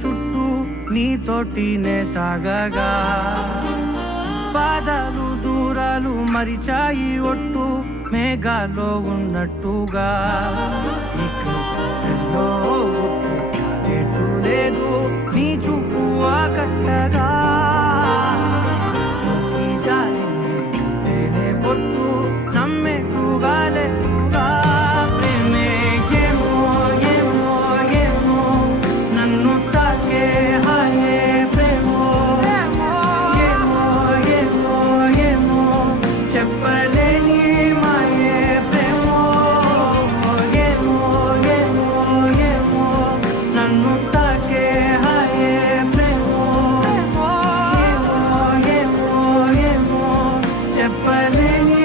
చుట్టూ నీతోటినే సాగగా బాధలు దూరాలు మరిచాయి ఒట్టు మేఘాల్లో ఉన్నట్టుగా ఇక గుండెల్లో గుట్టు లేదు నీ చూపు ఆకట్టగా పొట్టు నమ్మేట్టుగా లేదుగా ప్రేమే ఏమో ఏమో ఏమో నన్ను తాకే హాయే ప్రేమో ఏమో ఏమో ఏమో చెప్పలేని మాయే ప్రేమో ఏమో ఏమో ఏమో నన్ను తాకే హాయే ప్రేమో ఏమో ఏమో ఏమో చెప్పలేని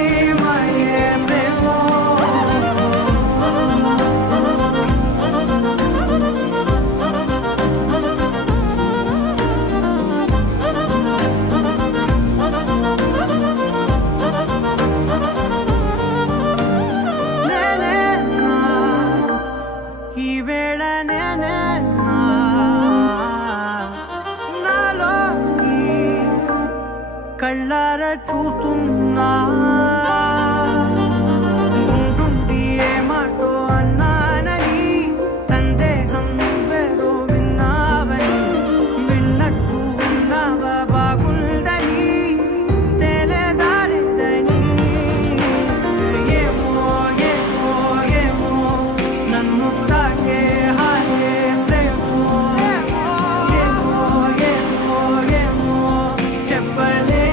కళ్ళారా చూస్తున్నా ఉంటుండి ఏ మాటో అన్నానని సందేహం నువ్వేదో విన్నావని విన్నట్టు ఉన్నావా బాగుందని తెలియదారిదని ఏమో ఏమో ఏమో నన్ను తాకే హాయే ప్రేమో ఏమో ఏమో ఏమో చెప్పలే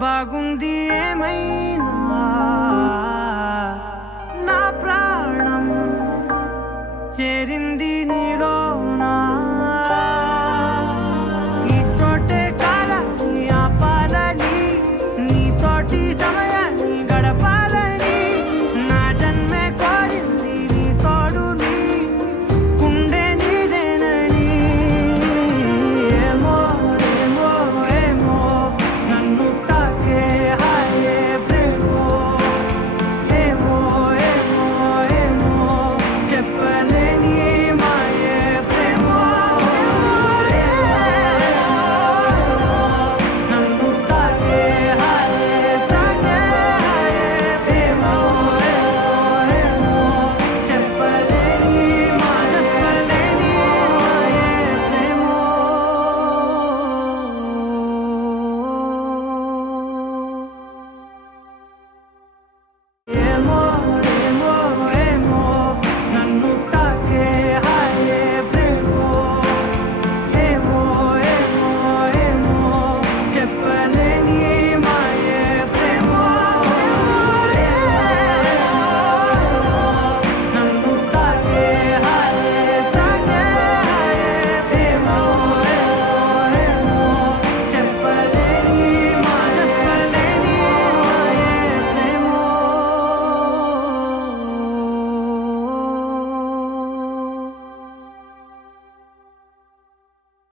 బాగుంది ఏమైనా నా ప్రాణం చేరింది